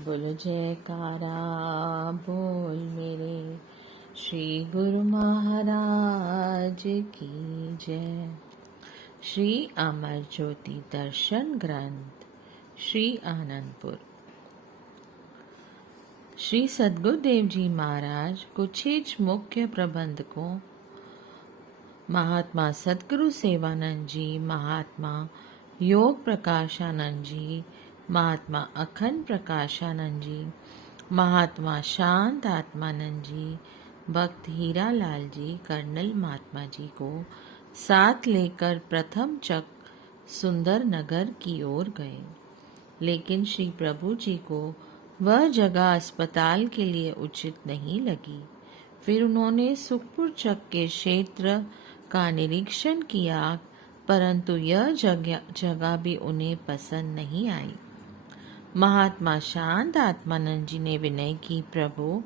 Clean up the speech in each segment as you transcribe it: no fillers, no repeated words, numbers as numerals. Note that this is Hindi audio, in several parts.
बोलो जयकारा बोल मेरे श्री गुरु महाराज की जय। श्री अमर ज्योति दर्शन ग्रंथ श्री आनंदपुर। श्री सद्गुरुदेव जी महाराज कुछ ही मुख्य प्रबंधकों महात्मा सद्गुरु सेवानंद जी, महात्मा योग प्रकाशानंद जी, महात्मा अखंड प्रकाशानंद जी, महात्मा शांत आत्मानंद जी, भक्त हीरा लाल जी, कर्नल महात्मा जी को साथ लेकर प्रथम चक सुंदर नगर की ओर गए। लेकिन श्री प्रभु जी को वह जगह अस्पताल के लिए उचित नहीं लगी। फिर उन्होंने सुखपुर चक के क्षेत्र का निरीक्षण किया, परंतु यह जगह भी उन्हें पसंद नहीं आई। महात्मा शांत आत्मानंद जी ने विनय की, प्रभु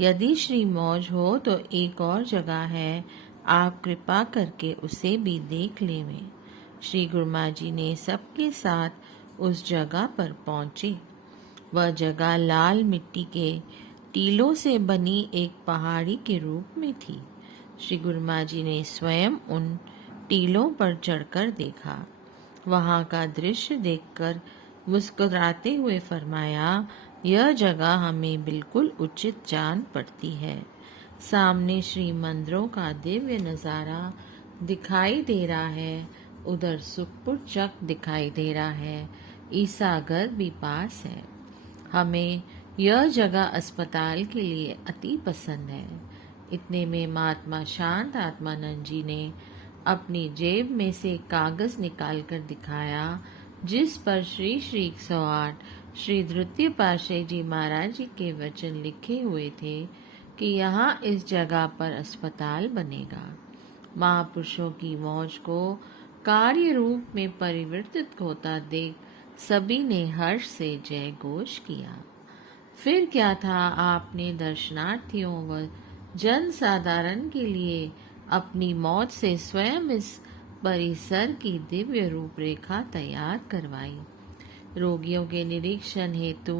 यदि श्री मौज हो तो एक और जगह है, आप कृपा करके उसे भी देख लेवें। श्री गुरुमा जी ने सबके साथ उस जगह पर पहुंचे। वह जगह लाल मिट्टी के टीलों से बनी एक पहाड़ी के रूप में थी। श्री गुरुमा जी ने स्वयं उन टीलों पर चढ़कर देखा। वहां का दृश्य देखकर मुस्कुराते हुए फरमाया, यह जगह हमें बिल्कुल उचित जान पड़ती है। सामने श्री मंदिरों का दिव्य नज़ारा दिखाई दे रहा है, उधर सुखपुर चक दिखाई दे रहा है, ईसागर भी पास है। हमें यह जगह अस्पताल के लिए अति पसंद है। इतने में महात्मा शांत आत्मानंद जी ने अपनी जेब में से कागज निकालकर दिखाया, जिस पर श्री 108 श्री द्वितीय पातशाही जी महाराज जी के वचन लिखे हुए थे कि यहाँ इस जगह पर अस्पताल बनेगा। महापुरुषों की मौज को कार्य रूप में परिवर्तित होता देख सभी ने हर्ष से जय घोष किया। फिर क्या था, आपने दर्शनार्थियों व जन साधारण के लिए अपनी मौज से स्वयं इस परिसर की दिव्य रूपरेखा तैयार करवाई। रोगियों के निरीक्षण हेतु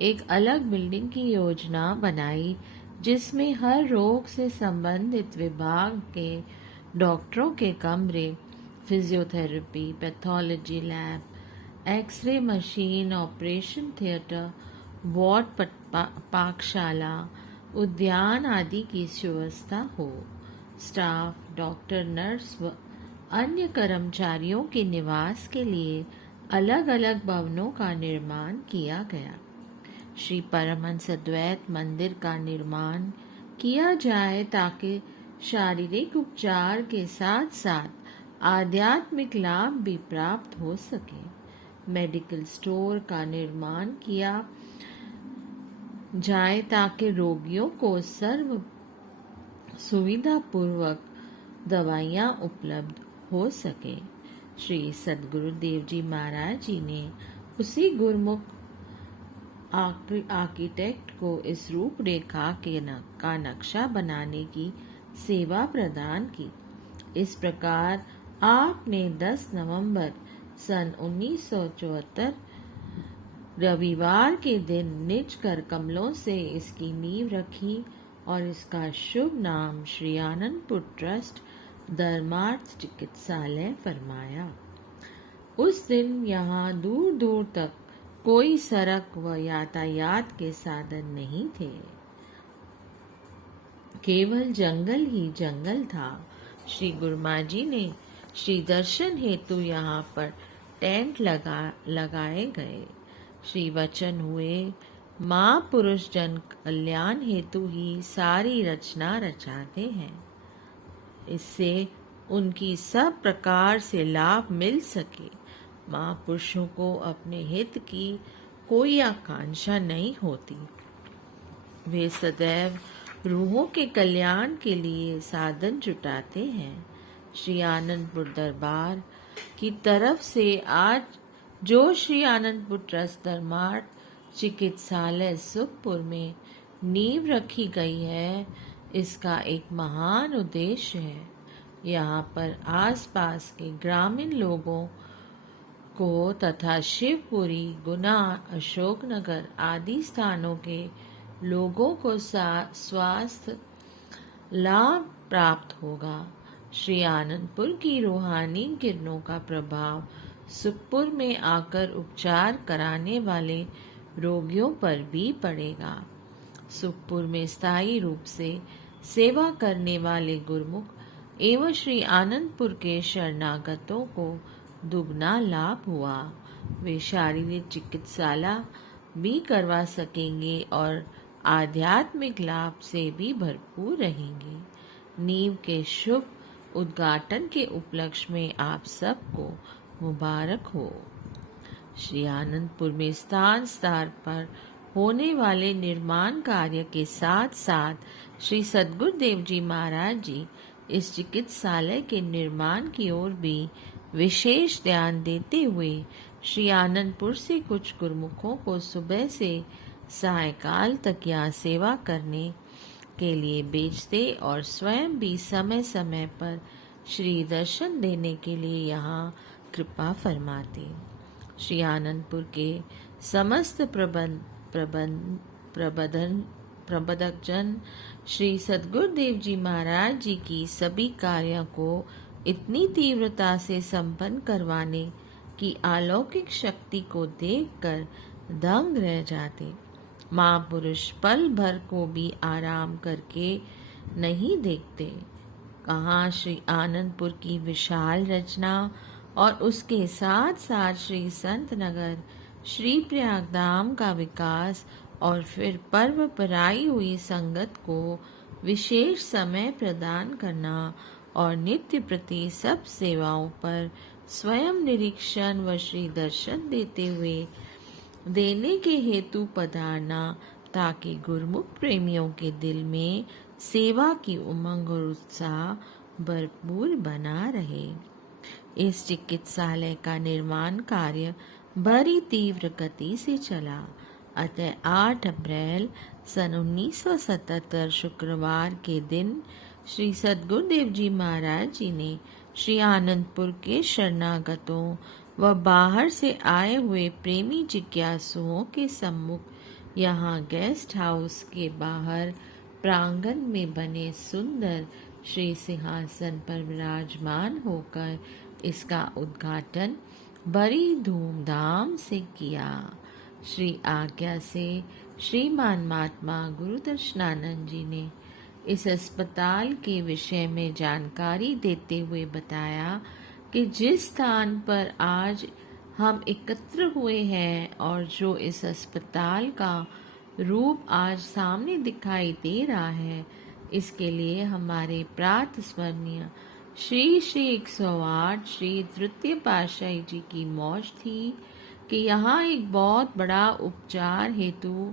एक अलग बिल्डिंग की योजना बनाई, जिसमें हर रोग से संबंधित विभाग के डॉक्टरों के कमरे, physiotherapy, pathology lab, x-ray machine, operation theatre, ward, पाकशाला, उद्यान आदि की सुव्यवस्था हो। स्टाफ, डॉक्टर, नर्स व अन्य कर्मचारियों के निवास के लिए अलग अलग भवनों का निर्माण किया गया। श्री परमहंस अद्वैत मंदिर का निर्माण किया जाए ताकि शारीरिक उपचार के साथ साथ आध्यात्मिक लाभ भी प्राप्त हो सके। मेडिकल स्टोर का निर्माण किया जाए ताकि रोगियों को सर्व सुविधा पूर्वक दवाइयाँ उपलब्ध हो सके। श्री सद्गुरुदेव जी महाराज जी ने उसी गुरमुख आर्किटेक्ट को इस रूपरेखा का नक्शा बनाने की सेवा प्रदान की। इस प्रकार आपने 10 नवंबर सन 1974 रविवार के दिन निज कर कमलों से इसकी नींव रखी और इसका शुभ नाम श्री आनंदपुर ट्रस्ट धर्मार्थ चिकित्सालय फरमाया। उस दिन यहाँ दूर दूर तक कोई सड़क व यातायात के साधन नहीं थे, केवल जंगल ही जंगल था। श्री गुरुमा जी ने श्री दर्शन हेतु यहाँ पर टेंट लगाए गए। श्री वचन हुए, महापुरुष जन कल्याण हेतु ही सारी रचना रचाते हैं, इससे उनकी सब प्रकार से लाभ मिल सके। महापुरुषों को अपने हित की कोई आकांक्षा नहीं होती। वे सदैव रूहों के कल्याण के लिए साधन जुटाते हैं। श्री आनंदपुर दरबार की तरफ से आज जो श्री आनंदपुर ट्रस्ट धर्मार्थ चिकित्सालय सुखपुर में नींव रखी गई है, इसका एक महान उद्देश्य है। यहाँ पर आसपास के ग्रामीण लोगों को तथा शिवपुरी, गुना, अशोकनगर आदि स्थानों के लोगों को स्वास्थ्य लाभ प्राप्त होगा। श्री आनंदपुर की रूहानी किरणों का प्रभाव सुखपुर में आकर उपचार कराने वाले रोगियों पर भी पड़ेगा। सुखपुर में स्थायी रूप से सेवा करने वाले गुरुमुख एवं श्री आनंदपुर के शरणागतों को दुगना लाभ हुआ। वे शारीरिक चिकित्सालय भी करवा सकेंगे और आध्यात्मिक लाभ से भी भरपूर रहेंगे। नींव के शुभ उद्घाटन के उपलक्ष्य में आप सबको मुबारक हो। श्री आनंदपुर में स्थान स्तर पर होने वाले निर्माण कार्य के साथ साथ श्री सद्गुरुदेव जी महाराज जी इस चिकित्सालय के निर्माण की ओर भी विशेष ध्यान देते हुए श्री आनंदपुर से कुछ गुरुमुखों को सुबह से सायकाल तक यहाँ सेवा करने के लिए भेजते और स्वयं भी समय समय पर श्री दर्शन देने के लिए यहाँ कृपा फरमाते। श्री आनंदपुर के समस्त प्रबंधक जन श्री सद्गुरुदेव जी महाराज जी की सभी कार्यों को इतनी तीव्रता से संपन्न करवाने की अलौकिक शक्ति को देखकर दंग रह जाते। महापुरुष पल भर को भी आराम करके नहीं देखते। कहाँ श्री आनंदपुर की विशाल रचना और उसके साथ साथ श्री संत नगर, श्री प्रयागधाम का विकास और फिर पर्व पर आई हुई संगत को विशेष समय प्रदान करना और नित्य प्रति सब सेवाओं पर स्वयं निरीक्षण व श्री दर्शन देते हुए देने के हेतु पधारना, ताकि गुरुमुख प्रेमियों के दिल में सेवा की उमंग और उत्साह भरपूर बना रहे। इस चिकित्सालय का निर्माण कार्य बड़ी तीव्र गति से चला। अतः 8 अप्रैल सन 1977 शुक्रवार के दिन श्री सद्गुरुदेव जी महाराज जी ने श्री आनंदपुर के शरणागतों व बाहर से आए हुए प्रेमी जिज्ञासुओं के सम्मुख यहाँ गेस्ट हाउस के बाहर प्रांगण में बने सुंदर श्री सिंहासन पर विराजमान होकर इसका उद्घाटन बड़ी धूमधाम से किया। श्री आज्ञा से श्रीमान महात्मा गुरुदर्शनानंद जी ने इस अस्पताल के विषय में जानकारी देते हुए बताया कि जिस स्थान पर आज हम एकत्र हुए हैं और जो इस अस्पताल का रूप आज सामने दिखाई दे रहा है, इसके लिए हमारे प्रात स्मरणीय श्री श्री 108 श्री तृतीय पातशाही जी की मौज थी कि यहाँ एक बहुत बड़ा उपचार हेतु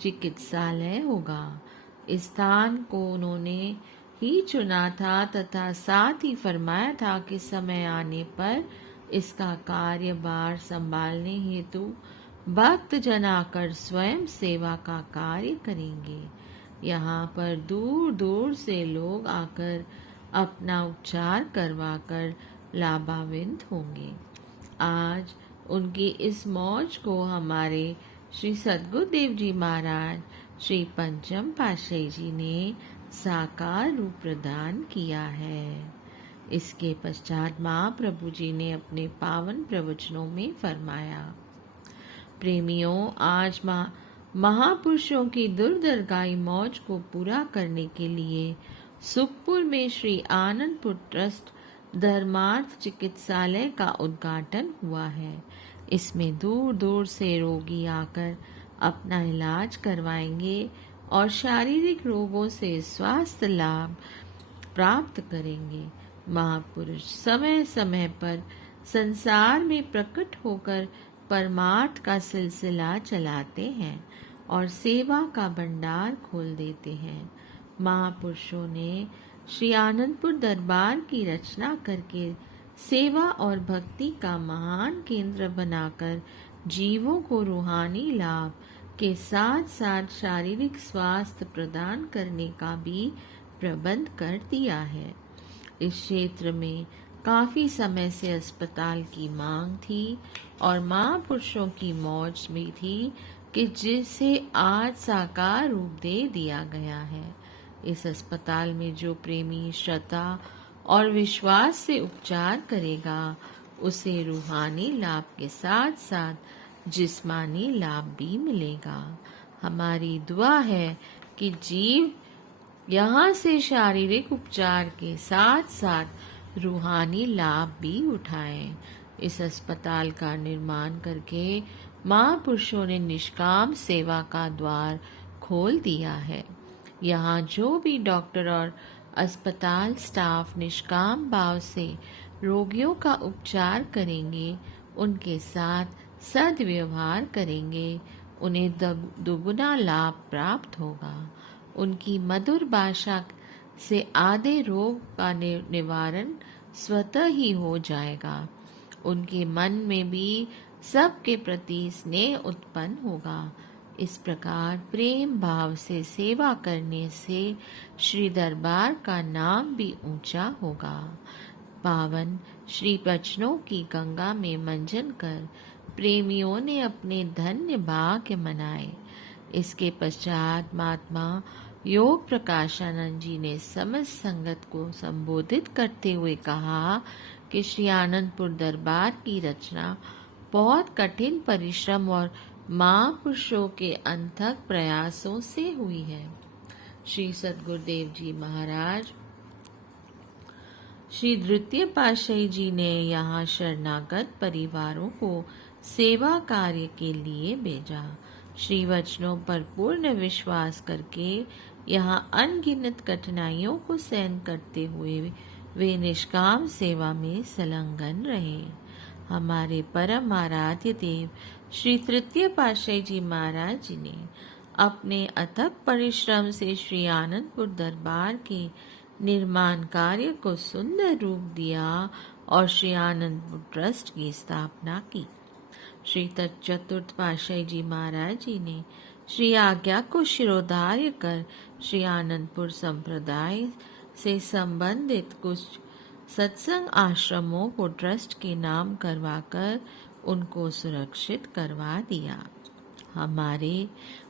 चिकित्सालय होगा। इस स्थान को उन्होंने ही चुना था तथा साथ ही फरमाया था कि समय आने पर इसका कार्यभार संभालने हेतु भक्त जन आकर स्वयं सेवा का कार्य करेंगे। यहाँ पर दूर दूर से लोग आकर अपना उपचार करवाकर लाभान्वित होंगे। आज उनकी इस मौज को हमारे श्री सद्गुरुदेव जी महाराज श्री पंचम पातशाही जी ने साकार रूप प्रदान किया है। इसके पश्चात महाप्रभु जी ने अपने पावन प्रवचनों में फरमाया, प्रेमियों, आज महापुरुषों की दुर्दरगाही मौज को पूरा करने के लिए सुखपुर में श्री आनंदपुर ट्रस्ट धर्मार्थ चिकित्सालय का उद्घाटन हुआ है। इसमें दूर दूर से रोगी आकर अपना इलाज करवाएंगे और शारीरिक रोगों से स्वास्थ्य लाभ प्राप्त करेंगे। महापुरुष समय समय पर संसार में प्रकट होकर परमार्थ का सिलसिला चलाते हैं और सेवा का भंडार खोल देते हैं। महापुरुषों ने श्री आनंदपुर दरबार की रचना करके सेवा और भक्ति का महान केंद्र बनाकर जीवों को रूहानी लाभ के साथ साथ शारीरिक स्वास्थ्य प्रदान करने का भी प्रबंध कर दिया है। इस क्षेत्र में काफी समय से अस्पताल की मांग थी और महापुरुषों की मौज में थी कि जिसे आज साकार रूप दे दिया गया है। इस अस्पताल में जो प्रेमी श्रद्धा और विश्वास से उपचार करेगा उसे रूहानी लाभ के साथ साथ जिस्मानी लाभ भी मिलेगा। हमारी दुआ है कि जीव यहाँ से शारीरिक उपचार के साथ साथ रूहानी लाभ भी उठाएं। इस अस्पताल का निर्माण करके महापुरुषों ने निष्काम सेवा का द्वार खोल दिया है। यहाँ जो भी डॉक्टर और अस्पताल स्टाफ निष्काम भाव से रोगियों का उपचार करेंगे, उनके साथ सद्व्यवहार करेंगे, उन्हें दुगुना लाभ प्राप्त होगा। उनकी मधुर भाषा से आधे रोग का निवारण स्वतः ही हो जाएगा। उनके मन में भी सबके प्रति स्नेह उत्पन्न होगा। इस प्रकार प्रेम भाव से सेवा करने से श्री दरबार का नाम भी ऊंचा होगा। पावन श्री वचनों की गंगा में मंजन कर प्रेमियों ने अपने धन्य भाग्य मनाए। इसके पश्चात महात्मा योग प्रकाशानंद जी ने समस्त संगत को संबोधित करते हुए कहा कि श्री आनंदपुर दरबार की रचना बहुत कठिन परिश्रम और महापुरुषों के अथक प्रयासों से हुई है। श्री सद्गुरुदेव जी महाराज श्री द्वितीय पातशाही जी ने यहाँ शरणागत परिवारों को सेवा कार्य के लिए भेजा। श्री वचनों पर पूर्ण विश्वास करके यहाँ अनगिनत कठिनाइयों को सहन करते हुए वे निष्काम सेवा में संलग्न रहे। हमारे परम आराध्य देव श्री तृतीय पातशाही जी महाराज जी ने अपने अथक परिश्रम से श्री आनंदपुर दरबार के निर्माण कार्य को सुंदर रूप दिया और श्री आनंदपुर ट्रस्ट की स्थापना की। श्री चतुर्थ पातशाही जी महाराज जी ने श्री आज्ञा को शिरोधार्य कर श्री आनंदपुर संप्रदाय से संबंधित कुछ सत्संग आश्रमों को ट्रस्ट के नाम करवाकर उनको सुरक्षित करवा दिया।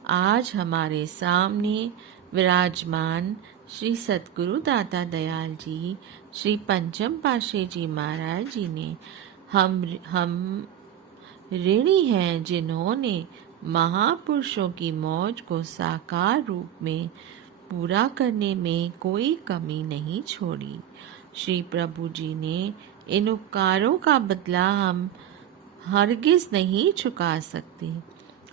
आज हमारे सामने विराजमान श्री सतगुरु दाता दयाल जी श्री पंचम पातशाही जी महाराज जी ने हम ऋणी हैं जिन्होंने महापुरुषों की मौज को साकार रूप में पूरा करने में कोई कमी नहीं छोड़ी। श्री प्रभु जी ने इन उपकारों का बदला हम हरगिज नहीं चुका सकते।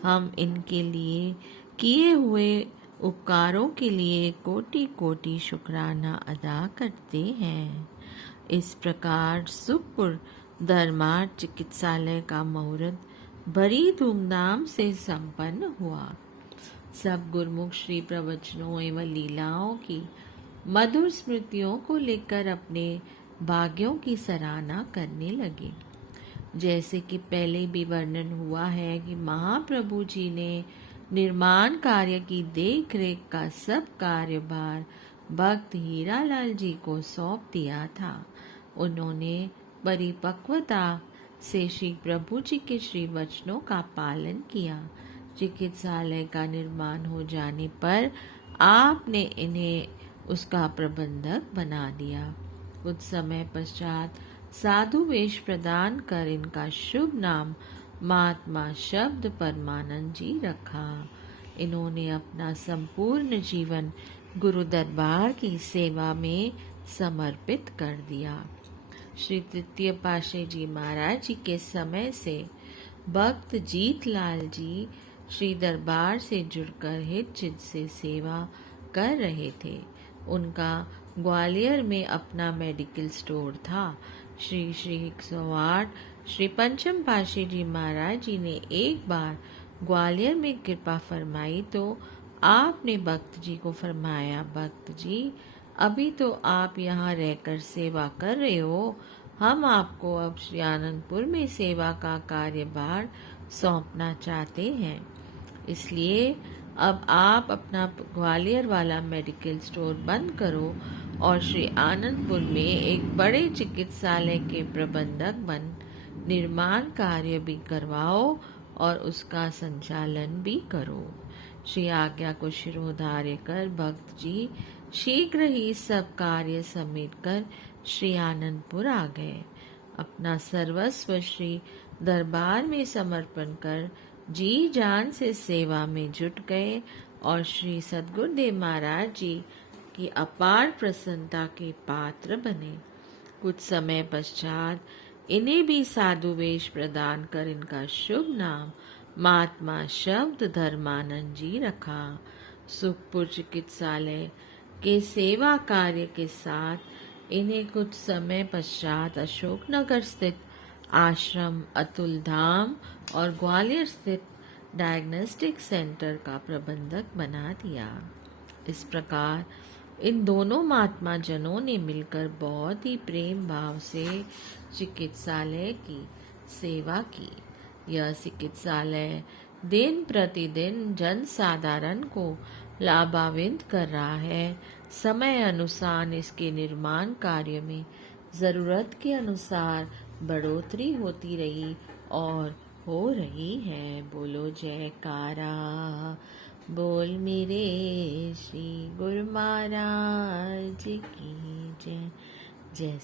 हम इनके लिए किए हुए उपकारों के लिए कोटि कोटि शुक्राना अदा करते हैं। इस प्रकार सुखपुर धर्मार्थ चिकित्सालय का मुहूर्त बड़ी धूमधाम से संपन्न हुआ। सब गुरुमुख श्री प्रवचनों एवं लीलाओं की मधुर स्मृतियों को लेकर अपने भाग्यों की सराहना करने लगे। जैसे कि पहले भी वर्णन हुआ है कि महाप्रभु जी ने निर्माण कार्य की देख रेख का सब कार्यभार भक्त हीरालाल जी को सौंप दिया था। उन्होंने परिपक्वता से श्री प्रभु जी के श्री वचनों का पालन किया। चिकित्सालय का निर्माण हो जाने पर आपने इन्हें उसका प्रबंधक बना दिया। कुछ समय पश्चात साधु वेश प्रदान कर इनका शुभ नाम महात्मा शब्द परमानंद जी रखा। इन्होंने अपना संपूर्ण जीवन गुरु दरबार की सेवा में समर्पित कर दिया। श्री तृतीय पातशाही जी महाराज जी के समय से भक्त जीतलाल जी श्री दरबार से जुड़कर हित चित से सेवा कर रहे थे। उनका ग्वालियर में अपना मेडिकल स्टोर था। श्री 108 श्री पंचम पातशाही जी महाराज जी ने एक बार ग्वालियर में कृपा फरमाई तो आपने भक्त जी को फरमाया, भक्त जी अभी तो आप यहाँ रहकर सेवा कर रहे हो, हम आपको अब श्री आनंदपुर में सेवा का कार्यभार सौंपना चाहते हैं। इसलिए अब आप अपना ग्वालियर वाला मेडिकल स्टोर बंद करो और श्री आनंदपुर में एक बड़े चिकित्सालय के प्रबंधक बन निर्माण कार्य भी करवाओ और उसका संचालन भी करो। श्री आज्ञा को शिरोधार्य कर भक्त जी शीघ्र ही सब कार्य समेटकर श्री आनंदपुर आ गए। अपना सर्वस्व श्री दरबार में समर्पण कर जी जान से सेवा में जुट गए और श्री सद्गुरुदेव महाराज जी की अपार प्रसन्नता के पात्र बने। कुछ समय पश्चात इन्हें भी साधु वेश प्रदान कर इनका शुभ नाम महात्मा शब्द धर्मानंद जी रखा। सुखपुर चिकित्सालय के सेवा कार्य के साथ इन्हें कुछ समय पश्चात अशोकनगर स्थित आश्रम अतुल धाम और ग्वालियर स्थित डायग्नोस्टिक सेंटर का प्रबंधक बना दिया। इस प्रकार इन दोनों महात्मा जनों ने मिलकर बहुत ही प्रेम भाव से चिकित्सालय की सेवा की। यह चिकित्सालय दिन प्रतिदिन जन साधारण को लाभान्वित कर रहा है। समय अनुसार इसके निर्माण कार्य में जरूरत के अनुसार बढ़ोतरी होती रही और हो रही है। बोलो जयकारा, बोल मेरे श्री गुरु महाराज की जय। जय